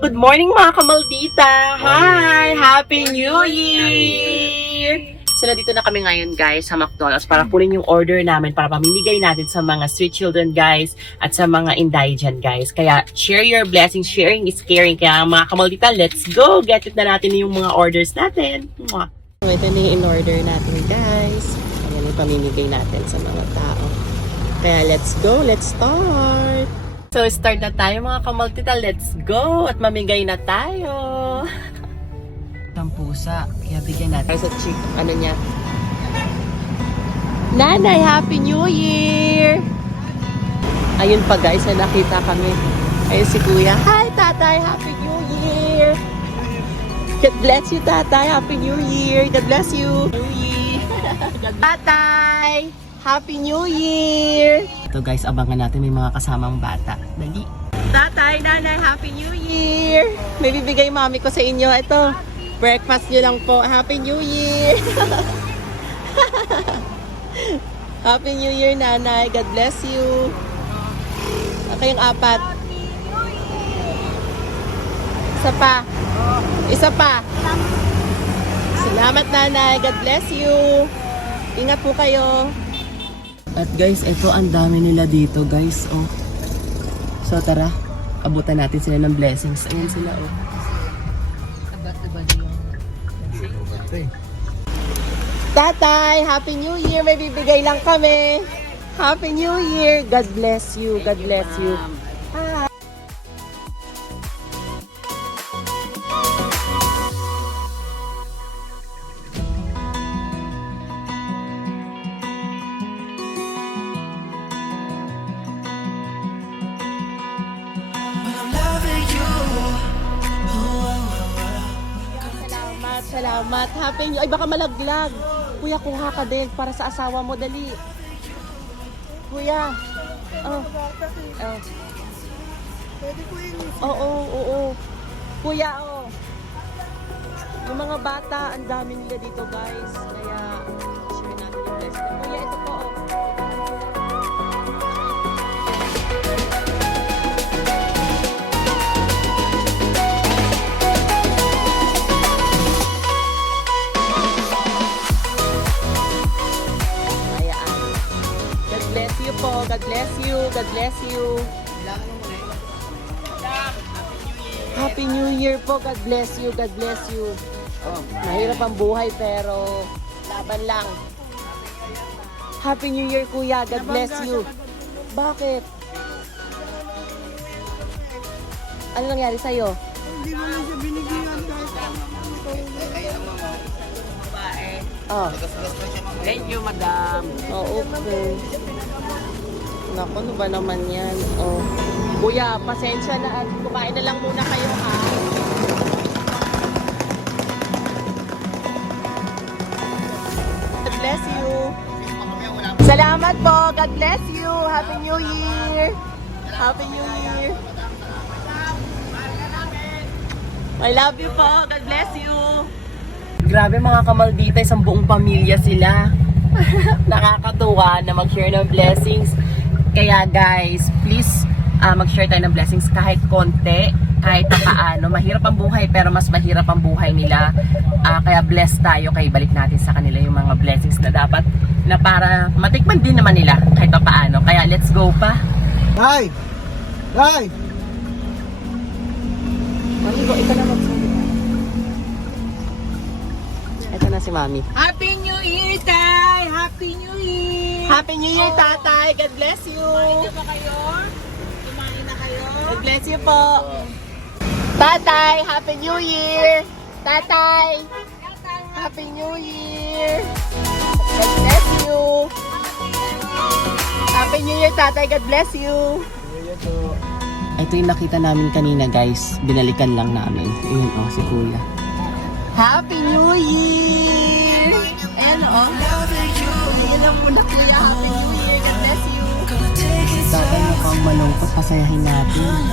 Good morning mga kamaldita! Hi! Happy New Year! So, nandito na kami ngayon guys sa McDonald's para kunin yung order namin para pamimigay natin sa mga street children guys at sa mga indigent guys. Kaya share your blessings, sharing is caring. Kaya mga kamaldita, let's go! Get it na natin yung mga orders natin. Mwah! So, ito na yung in-order natin guys. Ayan yung pamimigay natin sa mga tao. Kaya let's go! Let's start! So, start na tayo mga kamaldita. Let's go! At mamigay na tayo! Ang pusa. Kaya bigyan natin sa chick. Ano niya? Nanay, Happy New Year! Ayun pa guys, na nakita kami. Ayun si Kuya. Hi, Tatay! Happy New Year! God bless you, Tatay! Happy New Year! God bless you! New Year! Tatay! Happy New Year! Ito guys, abangan natin may mga kasamang bata. Dali! Tatay, Nanay, Happy New Year! May bibigay mami ko sa inyo. Ito. Breakfast nyo lang po. Happy New Year! Happy New Year, Nanay. God bless you. Kayong apat. Isa pa. Isa pa. Salamat, Nanay. God bless you. Ingat po kayo. At guys, ito ang dami nila dito, guys. Oh. So tara, abutan natin sila ng blessings. Ayan sila, oh. Tatay, Happy New Year! May bibigay lang kami. Happy New Year! God bless you. God bless you. Hi. Salamat. Happy New... Ay, baka malaglag. Kuya, kuha ka din para sa asawa mo. Dali. Kuya. Oh. Oh. Pwede ko yun. Oo. Kuya, oh. Yung mga bata, ang dami nila dito, guys. Kaya, share natin yung blessing. Kuya, ito po, oh. God bless you. God bless you. Happy New Year po. God bless you. God bless you. Oh, mahirap ang buhay pero laban lang. Happy New Year, Kuya. God bless you. Bakit? Ano nangyari sa'yo? Hindi mo lang siya binigyan kahit Oh. Thank you, madam. Oh, okay. Naku, ano ba naman yan? Oh. Kuya, pasensya na at kumain na lang muna kayo, ha? God bless you. Salamat po. God bless you. Happy New Year. Happy New Year. I love you po. God bless you. Grabe mga kamaldita, isang buong pamilya sila. Nakakatuwa na mag-share ng blessings. Kaya guys, please mag-share tayo ng blessings kahit konti, kahit paano. Mahirap ang buhay pero mas mahirap ang buhay nila. Kaya bless tayo, kaya balik natin sa kanila yung mga blessings na dapat na para matikman din naman nila kahit paano. Kaya let's go pa. Hi! Hi! Mami, go, ito na magsabi. Ito na si Mami. Happy New Year, Tay! Happy New Year! Happy New Year, Tatay! God bless you! Kumain na ba kayo? Kumain na kayo? God bless you po! Tatay! Happy New Year! Tatay! Happy New Year! God bless you! Happy New Year, Tatay! God bless you! Ito yung nakita namin kanina, guys. Binalikan lang namin. Ayun, oh, si Kuya. Happy New Year! Ayan, oh. Ayan lang muna, Kuya. Happy New Year! God bless you! Tatay, mukhang malungkot. Pasayahin natin.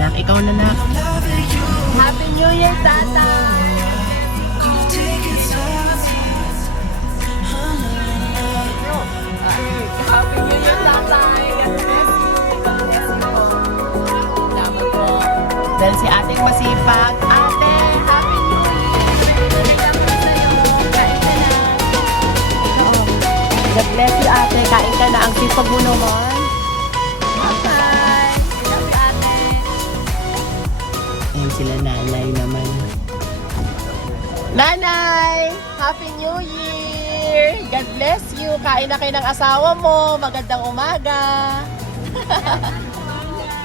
Nak, ikaw na, Nak. Happy New Year, Tatay! Happy New Year, Tatay! God bless you! God bless you! Salamat po. Dahil ating masipag. Ate, Happy New Year! Kain ka na. Oo. God bless you, ate. Kain ka na. Ang sipag mo naman. Bye-bye. Love you, ate. Ayun sila nanay naman. Nanay! Happy New Year! God bless you! Kain na kayo ng asawa mo. Magandang umaga.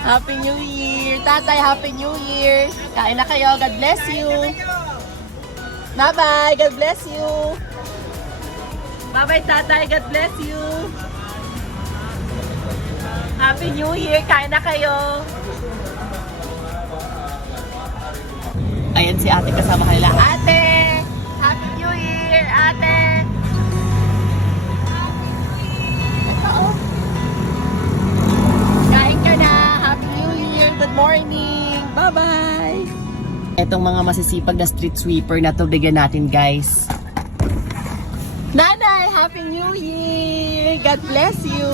Happy New Year! Tatay, Happy New Year! Kain na kayo. God bless you! Bye-bye! God bless you! Bye-bye, tatay! God bless you! Happy New Year! Kain na kayo! Ayan si ate kasama kanila. Ate! Happy New Year! Ate! Ito, oh. Kain ka na! Happy New Year! Good morning! Bye-bye! Etong mga masisipag na street sweeper na to, bigyan natin, guys. Nanay! Happy New Year! God bless you!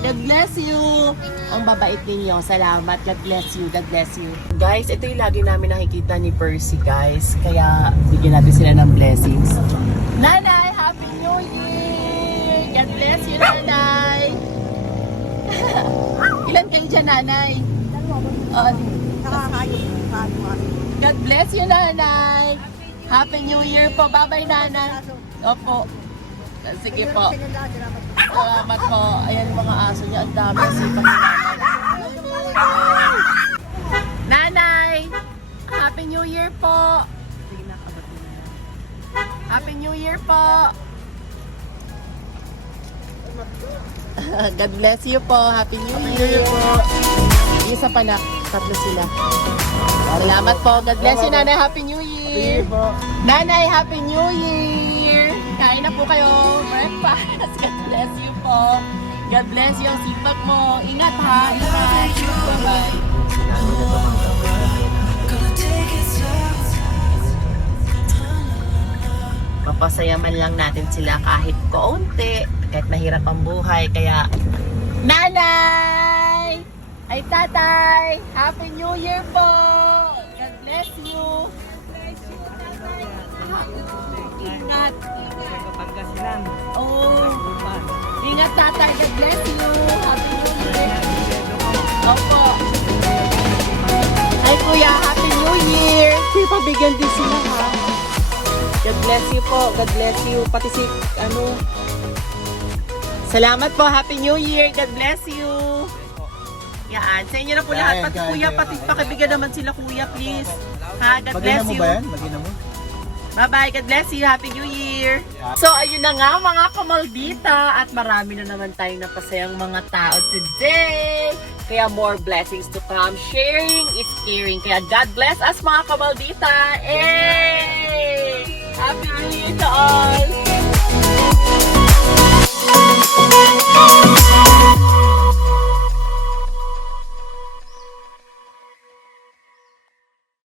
God bless you! Ang babait ninyo. Salamat. God bless you. God bless you. Guys, ito yung lagi namin nakikita ni Percy, guys. Kaya bigyan natin sila ng blessings. Nanay! Happy New Year! God bless you, Nanay! Ilan kayo dyan, Nanay? God bless you, Nanay! Happy New Year po. Bye-bye, Nanay. Opo. Sige po. Salamat po. Ayan yung mga aso niya. Ang dami. Sipag ni Nanay. Nanay! Happy New Year po! Happy New Year po! God bless you po. Happy New Year po. Isa pa na. Tatlo sila. Salamat po. God bless you, Nanay. Happy New Year! Nanay, Happy New Year! Kain na po kayo. Breakfast. God bless you po. God bless you. Ang sipag mo. Ingat ha. Ingat. Bye-bye. Mapasaya man lang natin sila kahit kaunti. Kahit mahirap ang buhay. Kaya, Nanay! Ay, Tatay! Happy New Year po! God bless you! Ingat! Oh. Ingat, Tatay. God bless you. Happy New Year. Opo. Ay, Kuya. Happy New Year. Kuya, pabigyan din sila, ha? God bless you po. God bless you. Pati si, Salamat po. Happy New Year. God bless you. Yan. Sa inyo na po lahat. Pati Kuya, pati pakibigyan naman sila, Kuya, please. Ha? God bless you. Magina mo? Bye-bye. God bless you. Happy New Year. So, ayun na nga mga kamaldita. At marami na naman tayong napasayang mga tao today. Kaya more blessings to come. Sharing is caring. Kaya God bless us mga kamaldita. Eh!